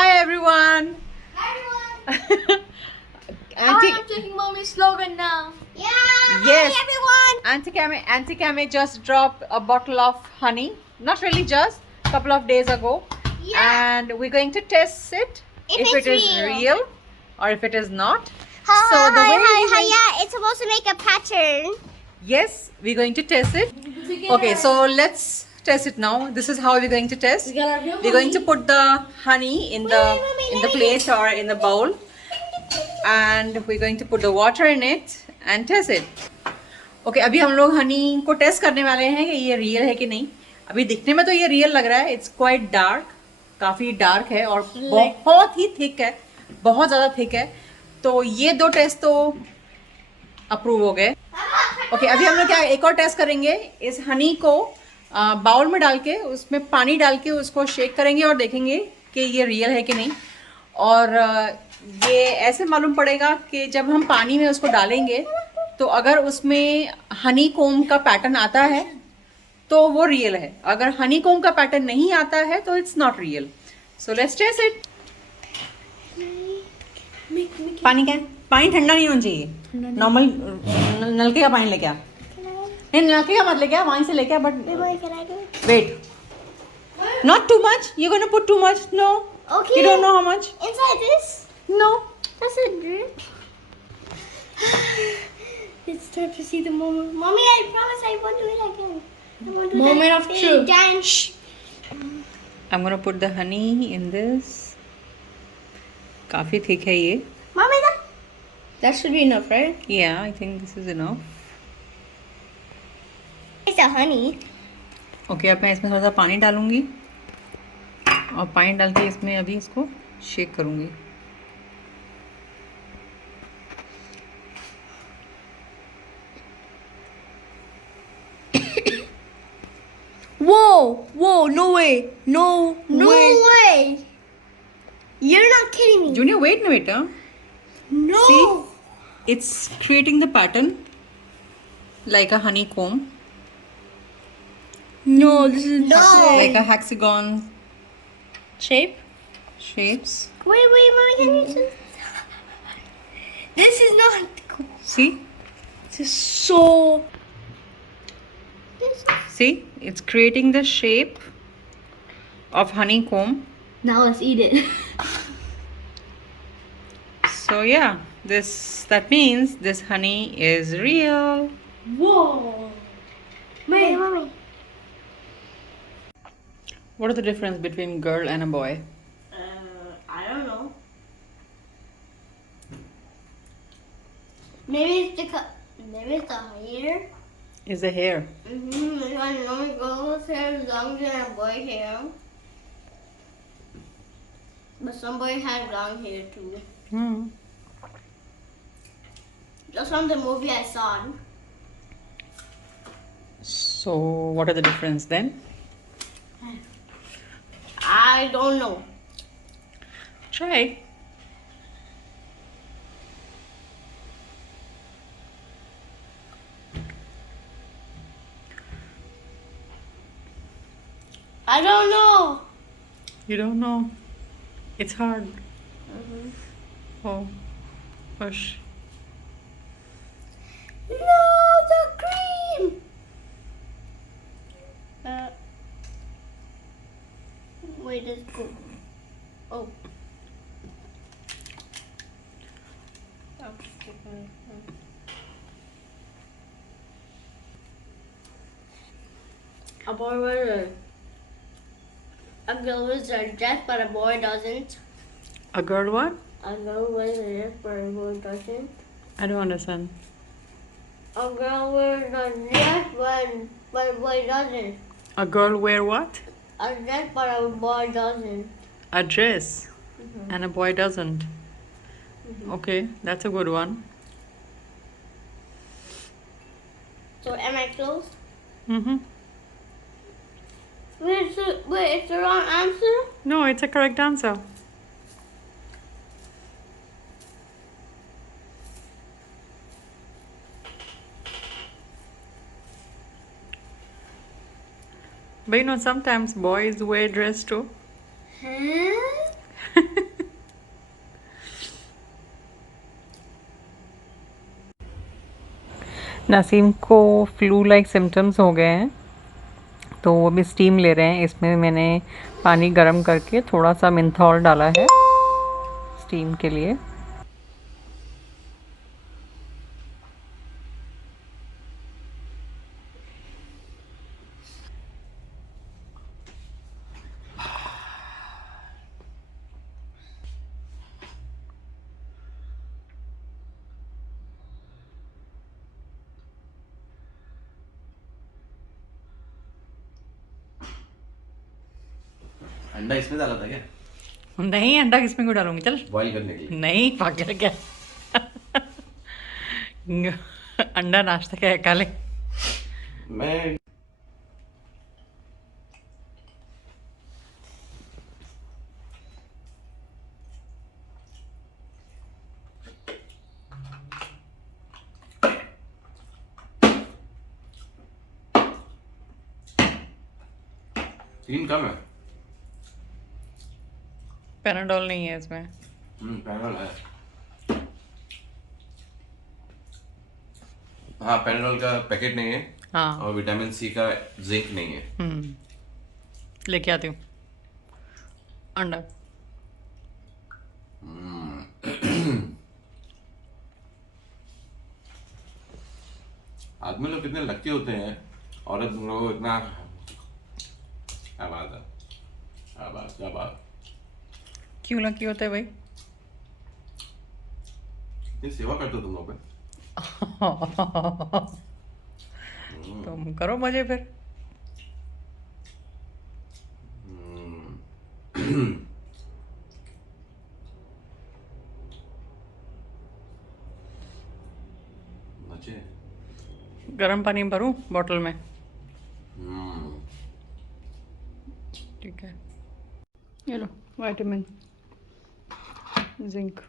Hi everyone. Hi everyone. Auntie, I'm taking mommy's slogan now. Yeah. yes. Hi Auntie Kame just dropped a bottle of honey. Not really, just a couple of days ago. Yeah. And we're going to test it If it it's is real. real or if it is not. Hi, So the way yeah. It's supposed to make a pattern. yes, we're going to test it. Okay, so let's test it now. This is how we're going to test. We're going to put the honey in the plate or in the bowl, and we're going to put the water in it and test it. Okay, अभी हम लोग हनी को test करने वाले हैं कि ये real है कि नहीं. अभी दिखने में तो ये रियल लग रहा है. इट्स क्वाइट डार्क, काफ़ी डार्क है और बहुत ही थिक है, बहुत ज़्यादा थिक है. तो ये दो टेस्ट तो अप्रूव हो गए. ओके, अभी हम लोग क्या एक और टेस्ट करेंगे. इस हनी को बाउल में डाल के उसमें पानी डाल के उसको शेक करेंगे और देखेंगे कि ये रियल है कि नहीं. और ये ऐसे मालूम पड़ेगा कि जब हम पानी में उसको डालेंगे तो अगर उसमें हनी कोम का पैटर्न आता है तो वो रियल है. अगर हनी कोम का पैटर्न नहीं आता है तो it's not real. So let's test it. पानी क्या है? पानी ठंडा नहीं होना चाहिए. नॉर्मल नलके का पानी लेके आ. नहीं, नलके का मत लेके आ, वहीं से लेके आ. But wait, not too much. You're gonna put too much. No. Okay. You don't know how much. Inside this? No. That's a drink. It's time to see the moment. Mommy, I promise I won't do it again. I won't do Moment that of truth. again. I'm gonna put the honey in this. काफी thick है ये. Mommy, That should be enough, right? Yeah, I think this is enough. it's a honey. Okay, अब मैं इसमें थोड़ा सा पानी डालूंगी और पानी डाल के इसमें अभी इसको शेक करूंगी. Whoa, no way. No way. You're not kidding me. Junior wait ना बेटा. No. See, it's creating the pattern like a honeycomb, No, this is No. like a hexagon shape. shapes. Wait, Mommy, can you just... This is not cool. See, This is so. This see, it's creating the shape of honeycomb. Now let's eat it. So yeah, that means this honey is real. Whoa. Wait, Mommy. What is the difference between girl and a boy? I don't know. Maybe it's the hair. Is the hair. I know girls' hair is longer than a boy hair. But some boys have long hair too. Hmm. Just from the movie I saw. So what are the difference then? I don't know. Try. I don't know. You don't know. It's hard. Oh, hush. No, the cream. Wait, it's good. Oh. A boy wears a girl wears a dress, but a boy doesn't. A girl what? A girl wears a dress, but a boy doesn't. I don't understand. A girl wears a dress, but a boy doesn't. A girl wear what? A dress, but a boy doesn't. A dress. And a boy doesn't. Okay, that's a good one. So am I close? Mm-hmm. Wait, it's the wrong answer? No, it's a correct answer. But you know, sometimes boys wear dress too. Huh? Naseem को flu like symptoms हो गए हैं, तो वो भी steam ले रहे हैं। इसमें मैंने पानी गर्म करके थोड़ा सा मिंथॉल डाला है स्टीम के लिए। अंडा इसमें डाला था क्या? नहीं, अंडा किसमें क्यों डालूंगी, चल। बॉईल करने के लिए? नहीं, पागल क्या। अंडा नाश्ता क्या है, खा ले। मैं तीन कम है। पैनाडोल नहीं है इसमें। पैनाडोल है। हाँ, पैनाडोल का पैकेट नहीं है। हाँ। और विटामिन सी का जिंक नहीं है। लेके आती हूँ अंडा। आदमी लोग कितने लकी होते हैं, औरत लोगों को इतना। क्या बात है, क्या बात, क्या बात। क्यों लकी होता है भाई? कितनी सेवा करते हो तुम लोग। तुम करो मजे फिर। मजे। गर्म पानी भरूं बॉटल में? ठीक है, ये लो विटामिन जिंक।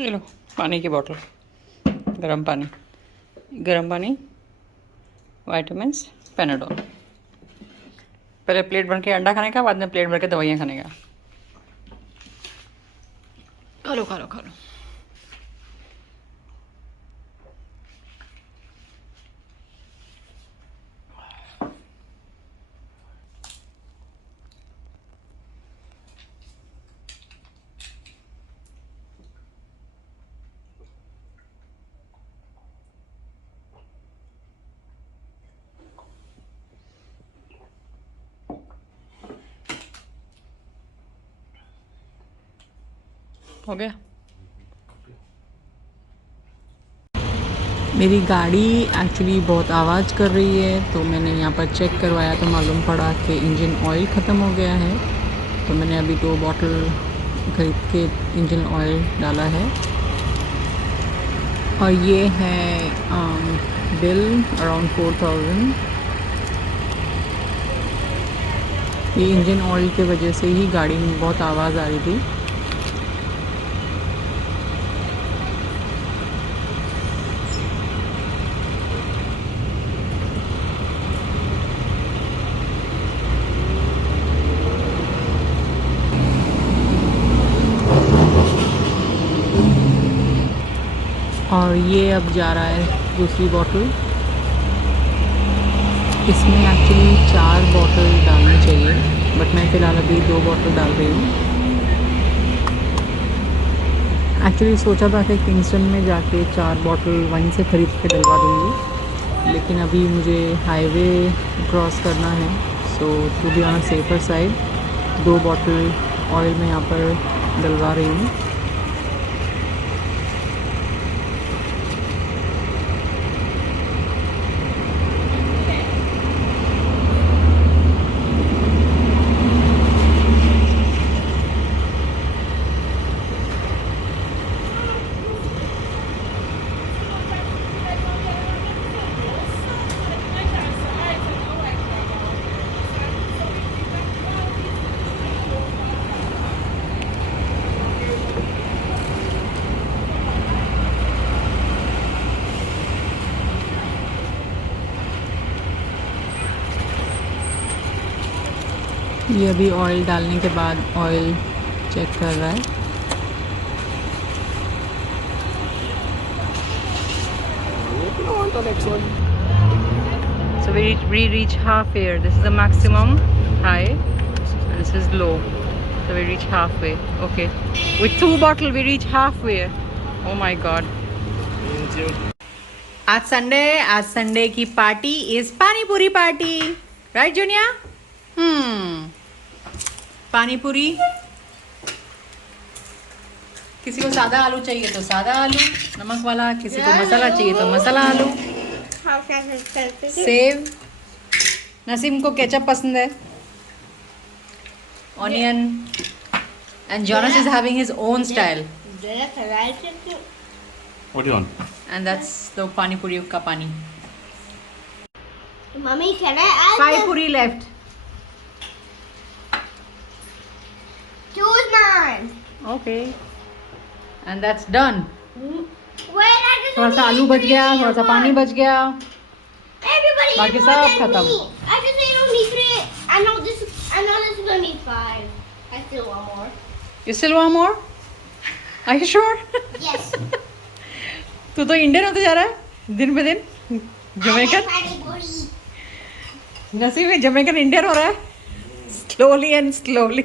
ये लो पानी की बोतल, गर्म पानी, गर्म पानी, विटामिन्स, पैनाडोल। पहले प्लेट भर के अंडा खाने का, बाद में प्लेट भर के दवाइयाँ खाने का। खा लो खा लो खा लो। हो गया। मेरी गाड़ी एक्चुअली बहुत आवाज़ कर रही है, तो मैंने यहाँ पर चेक करवाया तो मालूम पड़ा कि इंजन ऑयल ख़त्म हो गया है। तो मैंने अभी 2 बॉटल खरीद के इंजन ऑयल डाला है। और ये है बिल अराउंड 4000। ये इंजन ऑयल के वजह से ही गाड़ी में बहुत आवाज़ आ रही थी। और ये अब जा रहा है दूसरी बॉटल। इसमें एक्चुअली 4 बॉटल डालनी चाहिए, बट मैं फ़िलहाल अभी 2 बॉटल डाल रही हूँ। एक्चुअली सोचा था कि किंगस्टन में जाके 4 बॉटल वहीं से ख़रीद के डलवा दूँगी, लेकिन अभी मुझे हाईवे क्रॉस करना है, so to be on safer side 2 bottle oil मैं यहाँ पर डलवा रही हूँ। ये अभी ऑयल डालने के बाद ऑयल चेक कर रहा है। So we reach halfway. This is the maximum high and this is low. So we reach halfway. Okay. With 2 bottles we reach halfway. Oh my god. आज संडे की पार्टी is पानी पूरी party. Right Junior? पानी पूरी. किसी को सादा आलू चाहिए तो सादा आलू नमक वाला, किसी को मसाला चाहिए तो मसाला आलू. सेव. नसीम को केचप पसंद है. Onion. And Jonas is having his own style. What do you want? And that's the pani puri ka pani. Mommy, can I add 5 puri left. Choose mine. Okay. And that's done. Wait, I just थोड़ा सा आलू बच गया, थोड़ा सा पानी बच गया. Everybody बाकी eat more सब than खत्म. me. I just say don't need 3. I know this is gonna need 5. I still want more. You still want more? Are you sure? Yes. तू तो इंडियन होते जा रहा है दिन पे दिन. Jamaican. नसीब में Jamaican इंडियन हो रहा है. Slowly and slowly.